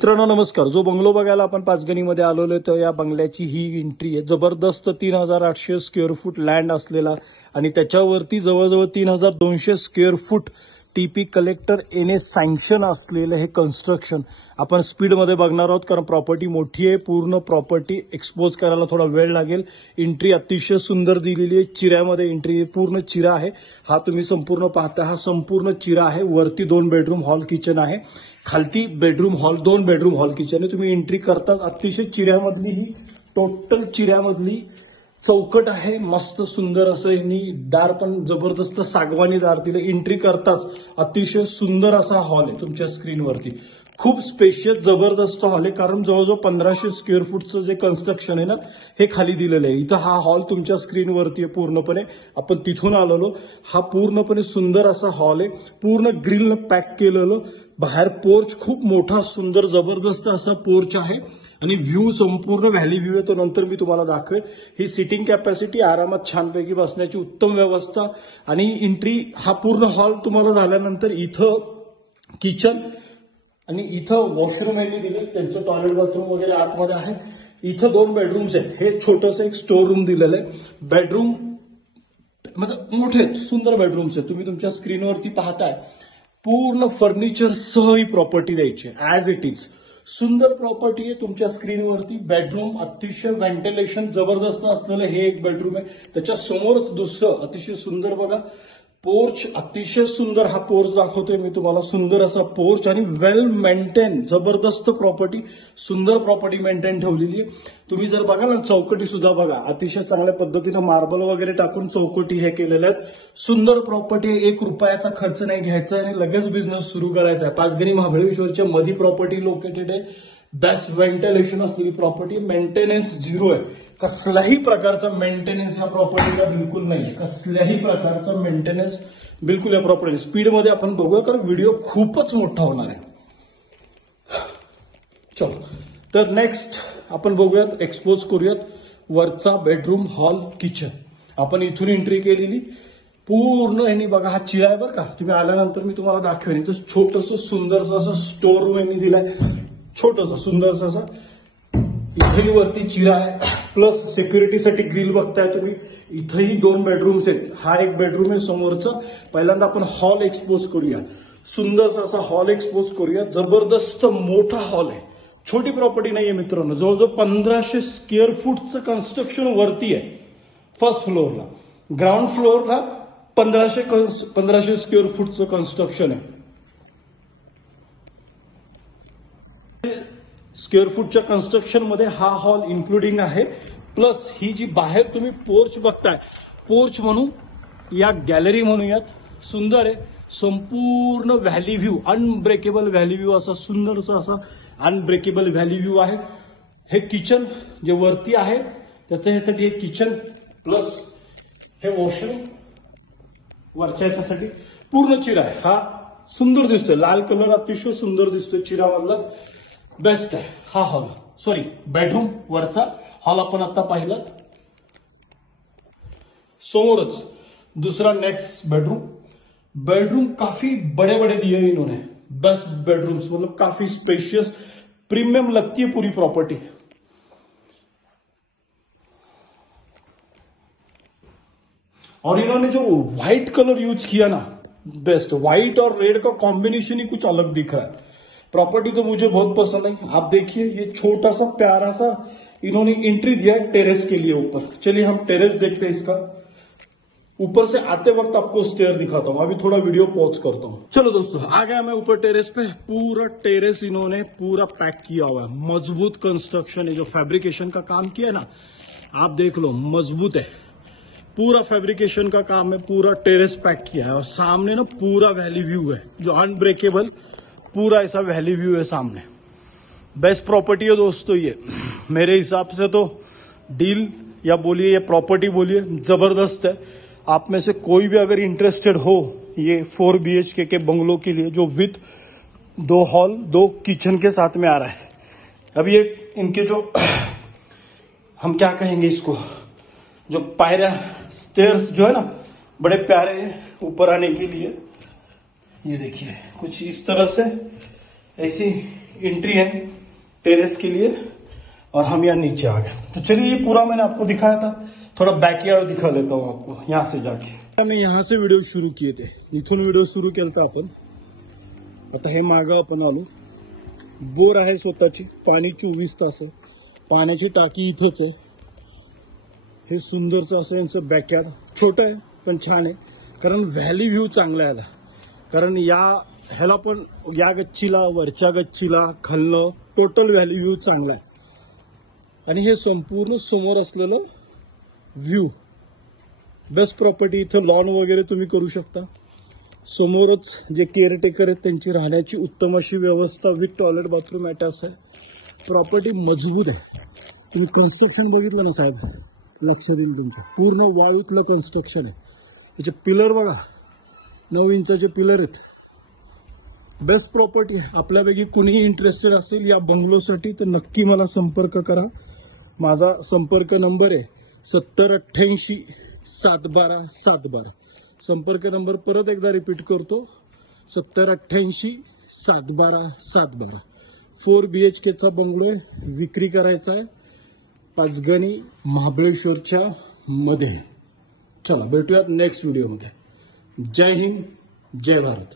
मित्रांनो नमस्कार. जो बंगलो बघायला आपण पाचगणीमध्ये आलेलो तर या बंगल्याची ही एंट्री आहे. जबरदस्त 3800 स्क्वेअर फूट लँड असलेला आणि त्याच्यावरती जवळजवळ 3200 square foot TP collector NA sanction असलेलं हे कन्स्ट्रक्शन आपण स्पीडमध्ये बघणार आहोत, कारण प्रॉपर्टी मोठी आहे. पूर्ण प्रॉपर्टी एक्सपोज करायला थोडा वेळ लागेल. एंट्री अतिशय सुंदर दिलेली आहे. चिऱ्यामध्ये एंट्री पूर्ण चिरा आहे. हा तुम्ही संपूर्ण पाहता, हा संपूर्ण चिरा आहे. वरती 2 बेडरूम हॉल किचन आहे, खालती bedroom hall 2 bedroom hall kitchen आहे. तुम्ही एंट्री करताच अतिशय चिऱ्यामधली ही टोटल चिऱ्यामधली चौकट आहे. मस्त सुंदर असं यांनी दार पण जबरदस्त सागवानी दार दिलं. एंट्री करताच अतिशय सुंदर असा हॉल आहे तुमच्या स्क्रीनवरती. खूप स्पेशियस जबरदस्त हॉल आहे, कारण जवळजवळ 1500 स्क्वेअर फूटचं जे कन्स्ट्रक्शन आहे ना हे खाली दिलेलं आहे. इथं हा हॉल तुमच्या स्क्रीनवरती आहे पूर्णपणे. आपण तिथून आलेलो. हा पूर्णपणे सुंदर असा हॉल आहे, पूर्ण ग्रिलनं पॅक केलेलं. बाहेर पोर्च खूप मोठा सुंदर जबरदस्त असा पोर्च आहे आणि व्ह्यू संपूर्ण व्हॅली व्ह्यू आहे. तो नंतर मी तुम्हाला दाखवेल. ही सिटिंग कॅपॅसिटी आरामात छानपैकी बसण्याची उत्तम व्यवस्था आणि एंट्री. हा पूर्ण हॉल तुम्हाला झाल्यानंतर इथं किचन आणि इथं वॉशरूम यांनी दिले. त्यांचं टॉयलेट बाथरूम वगैरे आतमध्ये आहे. इथं 2 बेडरूम्स आहेत. हे छोटंसं एक स्टोर रूम दिलेलं आहे. बेडरूम मतलब मोठे सुंदर बेडरूम्स आहेत. तुम्ही तुमच्या स्क्रीनवरती पाहताय. पूर्ण फर्निचर सह ही प्रॉपर्टी द्यायची ऍज इट इज. सुंदर प्रॉपर्टी आहे तुमच्या स्क्रीनवरती. बेडरूम अतिशय व्हेंटिलेशन जबरदस्त असलेलं हे एक बेडरूम आहे. त्याच्या समोरच दुसरं अतिशय सुंदर बघा पोर्च. अतिशय सुंदर हा पोर्च दाखवतोय मी तुम्हाला. सुंदर असा पोर्च आणि वेल मेंटेन जबरदस्त प्रॉपर्टी. सुंदर प्रॉपर्टी मेंटेन ठेवलेली आहे. तुम्ही जर बघा ना चौकटी सुद्धा बघा, अतिशय चांगल्या पद्धतीनं मार्बल वगैरे टाकून चौकटी हे केलेल्या आहेत. सुंदर प्रॉपर्टी. 1 रुपयाचा खर्च नाही घ्यायचा आणि लगेच बिझनेस सुरू करायचा आहे. पाचगणी महाबळेश्वरच्या मध्ये प्रॉपर्टी लोकेटेड आहे. बेस्ट व्हेंटिलेशन असलेली प्रॉपर्टी. मेंटेनन्स 0 आहे. कसल्याही प्रकारचा मेंटेनन्स या प्रॉपर्टीला बिलकुल नाही. कसल्याही प्रकारचा मेंटेनन्स बिलकुल या प्रॉपर्टी. स्पीडमध्ये आपण बघूया कारण व्हिडिओ खूपच मोठा होणार आहे. चलो तर नेक्स्ट आपण बघूयात, एक्सपोज करूयात वरचा बेडरूम हॉल किचन. आपण इथून एंट्री केलेली पूर्ण यांनी बघा हा चिरा आहे बरं का. तुम्ही आल्यानंतर मी तुम्हाला दाखवेन. इथं छोटंसं सुंदरसं असं स्टोर रूम यांनी दिलाय. छोटंसं सुंदरसं असं. इथेही वरती चिरा आहे, प्लस सिक्युरिटीसाठी ग्रिल बघताय तुम्ही. इथंही 2 बेडरूम्स आहेत. हा एक बेडरूम आहे समोरचं. पहिल्यांदा आपण हॉल एक्सपोज करूया. सुंदरसा असा हॉल एक्सपोज करूया. जबरदस्त मोठा हॉल आहे. छोटी प्रॉपर्टी नाहीये मित्रांनो. जवळजवळ 1500 स्क्वेअर फूटचं कन्स्ट्रक्शन वरती आहे फर्स्ट फ्लोअरला. ग्राउंड फ्लोअरला 1500 स्क्वेअर फूटचं कन्स्ट्रक्शन आहे. स्क्वेअर फूटच्या कन्स्ट्रक्शन मध्ये हा हॉल इन्क्लुडिंग आहे. प्लस ही जी बाहेर तुम्ही पोर्च बघताय, पोर्च म्हणू या गॅलरी म्हणूयात. सुंदर आहे. संपूर्ण valley view, unbreakable valley view असा सुंदरसा असा अनब्रेकेबल व्हॅली व्ह्यू आहे. हे किचन जे वरती आहे त्याचं ह्यासाठी एक किचन प्लस हे वॉशरूम वरच्या ह्याच्यासाठी पूर्ण चिरा आहे. हा सुंदर दिसतोय. लाल कलर अतिशय सुंदर दिसतोय चिरामधला. बेस्ट आहे हा हॉल. सॉरी बेडरूम वरचा हॉल आपण आता पाहिलं. समोरच दूसरा नेक्स्ट बेडरूम. बेडरूम काफी बड़े बड़े दिए इन्होंने. बेस्ट बेडरूम्स मतलब काफी स्पेशियस प्रीमियम लगती है पूरी प्रॉपर्टी. और इन्होंने जो व्हाइट कलर यूज किया ना, बेस्ट. व्हाइट और रेड का कॉम्बिनेशन ही कुछ अलग दिख रहा है. प्रॉपर्टी तो मुझे बहुत पसंद है. आप देखिए ये छोटा सा प्यारा सा इन्होंने एंट्री दिया है टेरेस के लिए ऊपर. चलिए हम टेरेस देखते हैं इसका. ऊपर से आते वक्त आपको स्टेयर दिखाता हूं. अभी थोड़ा वीडियो पॉज करता हूं. चलो दोस्तों आ गया मैं ऊपर टेरेस पे. पूरा टेरेस इन्होंने पूरा पैक किया हुआ है. मजबूत कंस्ट्रक्शन है. जो फैब्रिकेशन का काम किया है ना, आप देख लो मजबूत है. पूरा फैब्रिकेशन का काम है. पूरा टेरेस पैक किया है और सामने ना पूरा वैली व्यू है जो अनब्रेकेबल. पूरा ऐसा वैली व्यू है सामने. बेस्ट प्रॉपर्टी है दोस्तों ये. मेरे हिसाब से तो डील या बोलिए या प्रॉपर्टी बोलिए जबरदस्त है. आप में से कोई भी अगर इंटरेस्टेड हो ये 4 BHK के बंगलों के लिए जो विथ 2 हॉल 2 किचन के साथ में आ रहा है. अब ये इनके जो हम क्या कहेंगे इसको, जो पायरा स्टेयर्स जो है ना बड़े प्यारे हैं ऊपर आने के लिए. ये देखिए कुछ इस तरह से ऐसी एंट्री है टेरेस के लिए और हम यहाँ नीचे आ गए। तो चलिए, ये पूरा मैंने आपको दिखाया था, थोड़ा बैकयार्ड दिखा लेता हूँ आपको यहाँ से जाके। मैं यहाँ से व्हिडिओ सुरू किए थे, इथून व्हिडिओ सुरू केला आपण। आता हे मागं आपण आलो, बोर आहे स्वतःची, पाणी 24 तास आहे, पाण्याची टाकी इथंच आहे। हे सुंदरचं असं यांचं बॅकयार्ड, छोटं आहे पण छान आहे, कारण व्हॅली व्ह्यू चांगला आहे याला। कारण ह्याला पण या गच्चीला, वरच्या गच्चीला, खालनं टोटल व्हॅली व्ह्यू चांगला आहे। आणि हे संपूर्ण समोर असलेलं व्ह्यू, बेस्ट प्रॉपर्टी। इथं लॉन वगैरे तुम्ही करू शकता। समोरच जे केअरटेकर आहेत त्यांची राहण्याची उत्तम अशी व्यवस्था विथ टॉयलेट बाथरूम अटॅच आहे। प्रॉपर्टी मजबूत आहे। तुम्ही कन्स्ट्रक्शन बघितलं ना साहेब, लक्ष देईल तुमचं, पूर्ण वाळूतलं कन्स्ट्रक्शन आहे। त्याचे पिलर बघा, 9 इंचाचे पिलर आहेत। बेस्ट प्रॉपर्टी आहे। आपल्यापैकी कुणीही इंटरेस्टेड असेल या बंगलोसाठी तर नक्की मला संपर्क करा। माझा संपर्क नंबर आहे 7088 712 712। संपर्क नंबर परत एकदा रिपीट करतो, 7088 712 712। 4 BHKचा बंगलो आहे, विक्री करायचा आहे, पाचगणी महाबळेश्वरच्या मध्ये। चला भेटूयात नेक्स्ट व्हिडिओमध्ये। जय हिंद, जय भारत।